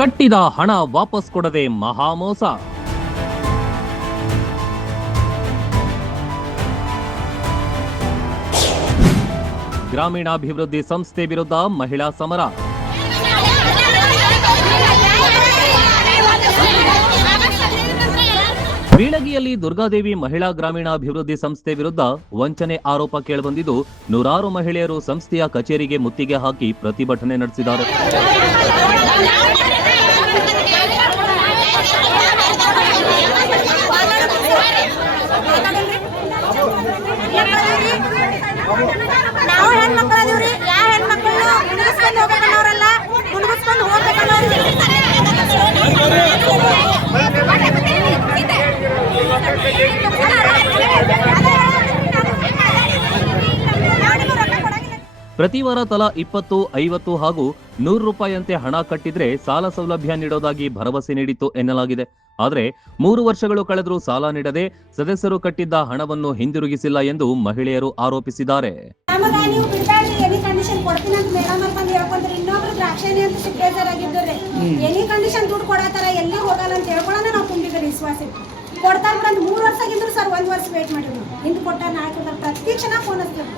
ಕಟ್ಟಿದ ಹಣ ವಾಪಸ್ ಕೊಡದೆ ಮಹಾಮೋಸ. ಗ್ರಾಮೀಣಾಭಿವೃದ್ಧಿ ಸಂಸ್ಥೆ ವಿರುದ್ಧ ಮಹಿಳಾ ಸಮರ. ಬೀಳಗಿಯಲ್ಲಿ ದುರ್ಗಾದೇವಿ ಮಹಿಳಾ ಗ್ರಾಮೀಣಾಭಿವೃದ್ಧಿ ಸಂಸ್ಥೆ ವಿರುದ್ಧ ವಂಚನೆ ಆರೋಪ ಕೇಳಿಬಂದಿದ್ದು, ನೂರಾರು ಮಹಿಳೆಯರು ಸಂಸ್ಥೆಯ ಕಚೇರಿಗೆ ಮುತ್ತಿಗೆ ಹಾಕಿ ಪ್ರತಿಭಟನೆ ನಡೆಸಿದ್ದಾರೆ. ನಾವು ಹೆಣ್ಮಕ್ಳದೀವ್ರಿ, ಯಾವ ಹೆಣ್ಮಕ್ಳು ಮುಗಿಸ್ಕೊಂಡು ಹೋಗ್ಬೇಕನ್ನೋರಲ್ಲ, ಮುಗಿಸ್ಕೊಂಡು ಪ್ರತಿ ವಾರ ತಲಾ 20, 50 ಹಾಗೂ 100 ರೂಪಾಯಿಯಂತೆ ಹಣ ಕಟ್ಟಿದ್ರೆ ಸಾಲ ಸೌಲಭ್ಯ ನೀಡೋದಾಗಿ ಭರವಸೆ ನೀಡಿತ್ತು ಎನ್ನಲಾಗಿದೆ. ಆದರೆ 3 ವರ್ಷಗಳು ಕಳೆದರೂ ಸಾಲ ನೀಡದೆ ಸದಸ್ಯರು ಕಟ್ಟಿದ್ದ ಹಣವನ್ನು ಹಿಂದಿರುಗಿಸಿಲ್ಲ ಎಂದು ಮಹಿಳೆಯರು ಆರೋಪಿಸಿದ್ದಾರೆ. ಕೊಡ್ತಾರೆ ಬಿಡ 3 ವರ್ಷ ಆಗಿದ್ರು ಸರ್, 1 ವರ್ಷ ವೇಟ್ ಮಾಡಿದ್ರು. ಇಂದು ಕೊಟ್ಟಾರ, ನಾಳೆ ಕೊಡ್ತಾರೆ, ಪ್ರತಿ ಕ್ಷಣ ಫೋನ್ ಹಚ್ತಾರೆ.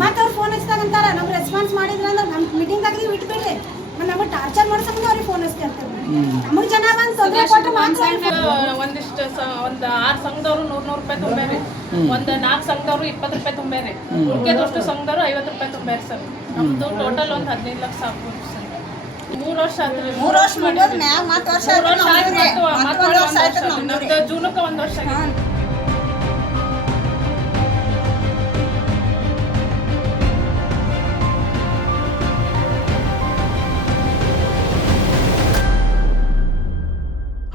ಮತ್ತೆ ಅವ್ರು ಫೋನ್ ಹಚ್ತಾಗಂತಾರ, ನಮ್ಗೆ ರೆಸ್ಪಾನ್ಸ್ ಮಾಡಿದ್ರ ಅಂದ್ರೆ ನಮ್ಮ ಮೀಟಿಂಗ್ ಆಗಿದ್ವಿ ಬಿಟ್ಬಿಡ್ರಿ, ನಮಗೆ ಟಾರ್ಚರ್ ಮಾಡ್ಸಕ್ಕೆ ಅವ್ರಿಗೆ ಫೋನ್ ಹಚ್ತಿರ್ತಾರೆ. ನಮಗೆ ಜನ ಬಂದು ತೊಂದರೆ ಕೊಟ್ಟು ಒಂದಿಷ್ಟು ಒಂದು 6 ಸಂಘದವ್ರು 100 ರೂಪಾಯಿ ತುಂಬೇರಿ, ಒಂದು 4 ಸಂಘದವ್ರು 20 ರೂಪಾಯಿ ತುಂಬೇರಿ, ಉಳಿದಷ್ಟು ಸಂಘದವ್ರು 50 ರೂಪಾಯಿ ತುಂಬೇರಿ ಸರ್. ನಮ್ದು ಟೋಟಲ್ ಒಂದು 15 ಲಕ್ಷ ಆಗ್ಬೋದು ಸರ್. 3 ವರ್ಷ ಆದ್ರಿ, 3 ವರ್ಷ ಮಾಡಿದ್ವಿ, ಮತ್ತೆ ವರ್ಷ ನಮ್ದು ಜೂನಕ್ಕೆ 1 ವರ್ಷ ಆಗಿದೆ.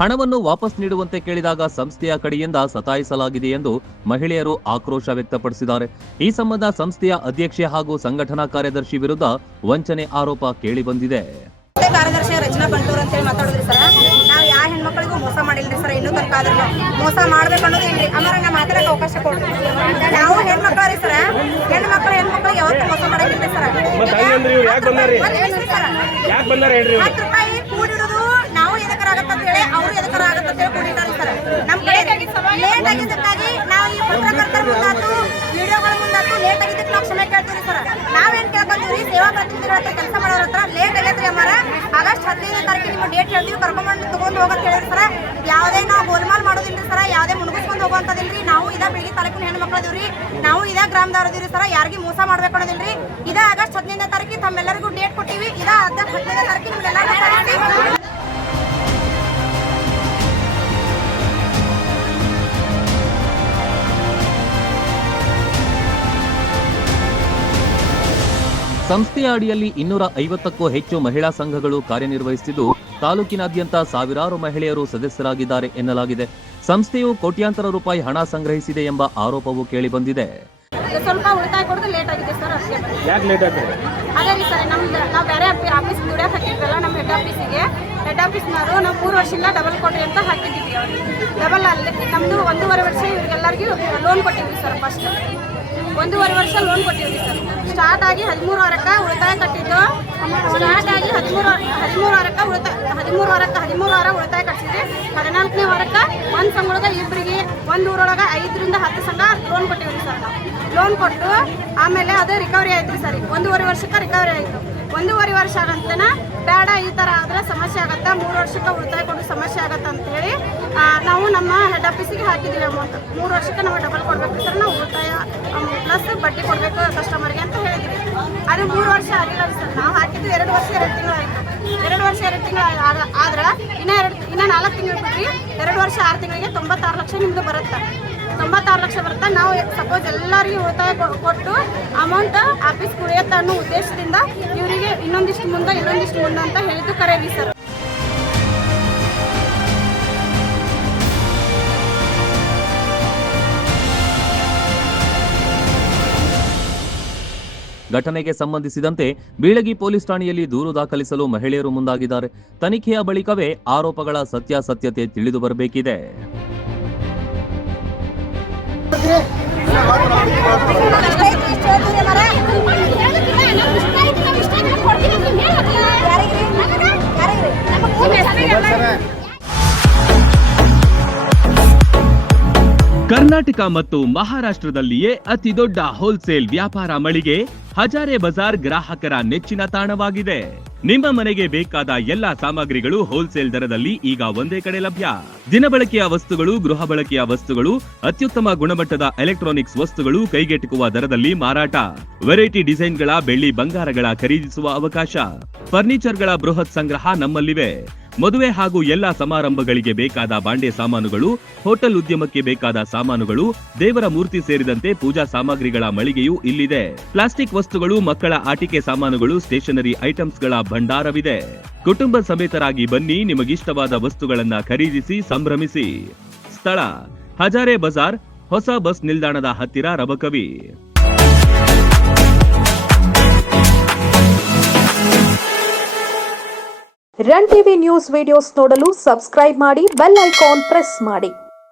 ಹಣವನ್ನು ವಾಪಸ್ ನೀಡುವಂತೆ ಕೇಳಿದಾಗ ಸಂಸ್ಥೆಯ ಕಡೆಯಿಂದ ಸತಾಯಿಸಲಾಗಿದೆ ಎಂದು ಮಹಿಳೆಯರು ಆಕ್ರೋಶ ವ್ಯಕ್ತಪಡಿಸಿದ್ದಾರೆ. ಈ ಸಂಬಂಧ ಸಂಸ್ಥೆಯ ಅಧ್ಯಕ್ಷೆ ಹಾಗೂ ಸಂಘಟನಾ ಕಾರ್ಯದರ್ಶಿ ವಿರುದ್ಧ ವಂಚನೆ ಆರೋಪ ಕೇಳಿಬಂದಿದೆ. ಕಾರ್ಯದರ್ಶಿ ರಚನಾ ಬಂಟೂರ್ ಅಂತ ಹೇಳಿ ಮಾತಾಡಿದ್ರಿ ಸರ್. ನಾವು ಯಾವ ಹೆಣ್ಮಕ್ಳಿಗೂ ಮೋಸ ಮಾಡಿಲ್ರಿ ಸರ್, ಇನ್ನೂ ತನಕ ಆದ್ರೂ ಮೋಸ ಮಾಡ್ಬೇಕು ಅನ್ನೋದು ಇಲ್ರಿ. ಆಮೇಲೆ ನಾವು ಮಾತಾಡಕ್ಕೆ ಅವಕಾಶ ಕೊಡ್ರಿ. ನಾವು ಹೆಣ್ಮಕ್ಳು ಸರ್, ಹೆಣ್ಮಕ್ಳಿಗೆ ಯಾವತ್ತೂ ಮೋಸ ಮಾಡಂಗಿಲ್ಲ ಸರ್. 10 ರೂಪಾಯಿ ಕೂಡಿಡುದು ನಾವು ಎದಕ್ಕರಾಗತ್ತ ಅಂತ ಹೇಳಿ, ಅವ್ರು ಎದಕ್ಕರಾಗತ್ತ ಅಂತ ಹೇಳಿ ಕೂಡಿಟ್ಟಾರೆ ಸರ್. ನಮ್ಮ ಕಡೆ ಲೇಟ್ ಆಗಿದ್ದಕ್ಕಾಗಿ ನಾವು ಈ ಪತ್ರಕರ್ತರ ಮುಂದಾತು, ವಿಡಿಯೋಗಳ ಮುಂದಾತು ಲೇಟ್ ಆಗಿದ್ದಕ್ಕೆ ನಾವು ಕ್ಷಮೆ ಕೇಳ್ತೀವಿ ಸರ್. ನಾವೇನ್ ಕೇಳ್ಕೊಂತೀವಿ, ಸೇವಾ ಪ್ರತಿನಿಧಿಗಳ ಹತ್ರ ಕೆಲಸ ಮಾಡೋರ ಹತ್ರ ಲೇಟ್ ಆಗೈತ್ರಿ ಅಮ್ಮಾರ, ಆಗಸ್ಟ್ 15ನೇ ತಾರೀಕಿಗೆ ನಿಮ್ಮ ಡೇಟ್ ಹೇಳ್ತೀವಿ, ಕರ್ಕೊಂಡ್ಬಂದು ತಗೊಂಡು ಹೋಗಂತ ಹೇಳಿರಿ ಸರ್. ಯಾವುದೇ ನಾವು ಗೋಲ್ಮಾಲ್ ಮಾಡೋದಿಲ್ರಿ ಸರ್, ಯಾವುದೇ ಮುಳುಗಿಸ್ಕೊಂಡು ಹೋಗುವಂಥದಿಲ್ರಿ. ನಾವು ಇದ ಬೆಳಗ್ಗೆ ತಾಲೂಕಿನ ಹೆಣ್ಮಕ್ಳದಿವ್ರಿ, ನಾವು ಇದೇ ಗ್ರಾಮದವ್ರದಿವ್ರಿ ಸರ್. ಯಾರಿಗೆ ಮೋಸ ಮಾಡ್ಬೇಕು ಅನ್ನೋದಿಲ್ರಿ. ಇದ ಆಗಸ್ಟ್ 15ನೇ ತಾರೀಕಿಗೆ ತಮ್ಮೆಲ್ಲರಿಗೂ ಡೇಟ್ ಕೊಟ್ಟಿವಿ. ಇದ 15ನೇ ತಾರೀಕಿಗೆ ನಿಮ್ಗೆಲ್ಲ ಸಂಸ್ಥೆಯ ಅಡಿಯಲ್ಲಿ 250ಕ್ಕೂ ಹೆಚ್ಚು ಮಹಿಳಾ ಸಂಘಗಳು ಕಾರ್ಯನಿರ್ವಹಿಸುತ್ತಿದ್ದು, ತಾಲೂಕಿನಾದ್ಯಂತ ಸಾವಿರಾರು ಮಹಿಳೆಯರು ಸದಸ್ಯರಾಗಿದ್ದಾರೆ ಎನ್ನಲಾಗಿದೆ. ಸಂಸ್ಥೆಯು ಕೋಟ್ಯಾಂತರ ರೂಪಾಯಿ ಹಣ ಸಂಗ್ರಹಿಸಿದೆ ಎಂಬ ಆರೋಪವೂ ಕೇಳಿಬಂದಿದೆ. ಸ್ವಲ್ಪ ಉಳಿತಾಯ ಕೊಡೋದು ಲೇಟ್ ಆಗಿದೆ ಸರ್. ಯಾಕೆ ಲೇಟ್ ಆಗಿದೆ? ಅದೇ ರೀ ಸರ್, ನಾವು ಬೇರೆ ಆಫೀಸ್ ದುಡಿಯೋಕೆ ಹಾಕಿದ್ವಲ್ಲ, ನಮ್ಮ ಹೆಡ್ ಆಫೀಸ್ನವರು ನಾವು 3 ವರ್ಷದಿಂದ ಡಬಲ್ ಕೊಡ್ರಿ ಅಂತ ಹಾಕಿದ್ದೀವಿ. ಅವ್ರಿಗೆ ಡಬಲ್ ಅಲ್ಲಿ ನಮ್ಮದು 1.5 ವರ್ಷ ಇವ್ರಿಗೆಲ್ಲರಿಗೂ ಲೋನ್ ಕೊಟ್ಟಿದ್ವಿ ಸರ್. ಫಸ್ಟ್ 1.5 ವರ್ಷ ಲೋನ್ ಕೊಟ್ಟಿದ್ವಿ ಸರ್. ಸ್ಟಾರ್ಟ್ ಆಗಿ 13 ವಾರಕ್ಕೆ ಉಳಿತಾಯ ಕಟ್ಟಿದ್ದು. ಸ್ಟಾರ್ಟ್ ಆಗಿ 13 ವಾರ ಉಳಿತಾಯ ಕಟ್ಟಿದ್ವಿ. 14ನೇ ವಾರಕ್ಕೆ ಒಂದು ಸಂಘೊಳಗೆ ಇಬ್ಬರಿಗೆ, ಒಂದು ಊರೊಳಗೆ 5ರಿಂದ 10 ಸಂಘ ಲೋನ್ ಕೊಟ್ಟಿವಿ ಸರ್. ಲೋನ್ ಕೊಟ್ಟು ಆಮೇಲೆ ಅದು ರಿಕವರಿ ಆಯ್ತು ಸರಿ. 1.5 ವರ್ಷಕ್ಕೆ ರಿಕವರಿ ಆಯಿತು. 1.5 ವರ್ಷ ಆಗಂತನ ಬೇಡ, ಈ ಥರ ಆದರೆ ಸಮಸ್ಯೆ ಆಗುತ್ತೆ, 3 ವರ್ಷಕ್ಕೆ ಉಳಿತಾಯ ಕೊಟ್ಟು ಸಮಸ್ಯೆ ಆಗುತ್ತೆ ಅಂತೇಳಿ ನಾವು ನಮ್ಮ ಹೆಡ್ ಆಫೀಸಿಗೆ ಹಾಕಿದ್ದೀವಿ ಅಮೌಂಟ್. 3 ವರ್ಷಕ್ಕೆ ನಾವು ಡಬಲ್ ಕೊಡಬೇಕು ಸರ್, ನಾವು ಉಳಿತಾಯ ಪ್ಲಸ್ ಬಡ್ಡಿ ಕೊಡಬೇಕು ಕಸ್ಟಮರ್ಗೆ ಅಂತ ಹೇಳಿದ್ವಿ. ಅದು 3 ವರ್ಷ ಆಗಿಲ್ಲ ಸರ್. ನಾವು ಹಾಕಿದ್ದು 2 ವರ್ಷ 2 ತಿಂಗಳು ಆಯಿತು. 2 ವರ್ಷ 2 ತಿಂಗಳು ಆದ್ರೆ ಇನ್ನೂ 4 ತಿಂಗಳು ಬಿಟ್ರಿ 2 ವರ್ಷ 6 ತಿಂಗಳಿಗೆ 96 ಲಕ್ಷ ನಿಮ್ಮದು ಬರುತ್ತೆ. 96 ಲಕ್ಷ ಬರುತ್ತೆ. ನಾವು ಸಪೋಸ್ ಎಲ್ಲರಿಗೂ ಉಳಿತಾಯ ಕೊಟ್ಟು ಅಮೌಂಟ್ ಆಫೀಸ್ ಕುಡಿಯುತ್ತೆ ಅನ್ನೋ ಉದ್ದೇಶದಿಂದ ಇವರಿಗೆ ಇನ್ನೊಂದಿಷ್ಟು ಮುಂದೆ ಅಂತ ಹೇಳಿದ್ದು ಕರೆಯಿರಿ ಸರ್. ಘಟನೆಗೆ ಸಂಬಂಧಿಸಿದಂತೆ ಬೀಳಗಿ ಪೊಲೀಸ್ ಠಾಣೆಯಲ್ಲಿ ದೂರು ದಾಖಲಿಸಲು ಮಹಿಳೆಯರು ಮುಂದಾಗಿದ್ದಾರೆ. ತನಿಖೆಯ ಬಳಿಕವೇ ಆರೋಪಗಳ ಸತ್ಯಾಸತ್ಯತೆ ತಿಳಿದು ಬರಬೇಕಿದೆ. ಯಾರಿಗೆ ಕರ್ನಾಟಕ ಮತ್ತು ಮಹಾರಾಷ್ಟ್ರದಲ್ಲಿಯೇ ಅತಿ ದೊಡ್ಡ ಹೋಲ್ಸೇಲ್ ವ್ಯಾಪಾರ ಮಳಿಗೆ ಹಜಾರೆ ಬಜಾರ್ ಗ್ರಾಹಕರ ನೆಚ್ಚಿನ ತಾಣವಾಗಿದೆ. ನಿಮ್ಮ ಮನೆಗೆ ಬೇಕಾದ ಎಲ್ಲಾ ಸಾಮಗ್ರಿಗಳು ಹೋಲ್ಸೇಲ್ ದರದಲ್ಲಿ ಈಗ ಒಂದೇ ಕಡೆ ಲಭ್ಯ. ದಿನಬಳಕೆಯ ವಸ್ತುಗಳು, ಗೃಹ ಬಳಕೆಯ ವಸ್ತುಗಳು, ಅತ್ಯುತ್ತಮ ಗುಣಮಟ್ಟದ ಎಲೆಕ್ಟ್ರಾನಿಕ್ಸ್ ವಸ್ತುಗಳು ಕೈಗೆಟುಕುವ ದರದಲ್ಲಿ ಮಾರಾಟ. ವೆರೈಟಿ ಡಿಸೈನ್ಗಳ ಬೆಳ್ಳಿ ಬಂಗಾರಗಳ ಖರೀದಿಸುವ ಅವಕಾಶ. ಫರ್ನಿಚರ್ಗಳ ಬೃಹತ್ ಸಂಗ್ರಹ ನಮ್ಮಲ್ಲಿವೆ. ಮದುವೆ ಹಾಗೂ ಎಲ್ಲಾ ಸಮಾರಂಭಗಳಿಗೆ ಬೇಕಾದ ಬಾಂಡೆ ಸಾಮಾನುಗಳು, ಹೋಟೆಲ್ ಉದ್ಯಮಕ್ಕೆ ಬೇಕಾದ ಸಾಮಾನುಗಳು, ದೇವರ ಮೂರ್ತಿ ಸೇರಿದಂತೆ ಪೂಜಾ ಸಾಮಗ್ರಿಗಳ ಮಳಿಗೆಯೂ ಇಲ್ಲಿದೆ. ಪ್ಲಾಸ್ಟಿಕ್ ವಸ್ತುಗಳು, ಮಕ್ಕಳ ಆಟಿಕೆ ಸಾಮಾನುಗಳು, ಸ್ಟೇಷನರಿ ಐಟಮ್ಸ್ಗಳ ಭಂಡಾರವಿದೆ. ಕುಟುಂಬ ಸಮೇತರಾಗಿ ಬನ್ನಿ, ನಿಮಗಿಷ್ಟವಾದ ವಸ್ತುಗಳನ್ನ ಖರೀದಿಸಿ ಸಂಭ್ರಮಿಸಿ. ಸ್ಥಳ ಹಜಾರೆ ಬಜಾರ್, ಹೊಸ ಬಸ್ ನಿಲ್ದಾಣದ ಹತ್ತಿರ, Rabakavi. Run TV news videos ನೋಡಲು ಸಬ್ಸ್ಕ್ರೈಬ್ ಮಾಡಿ, ಬೆಲ್ ಐಕಾನ್ ಪ್ರೆಸ್ ಮಾಡಿ.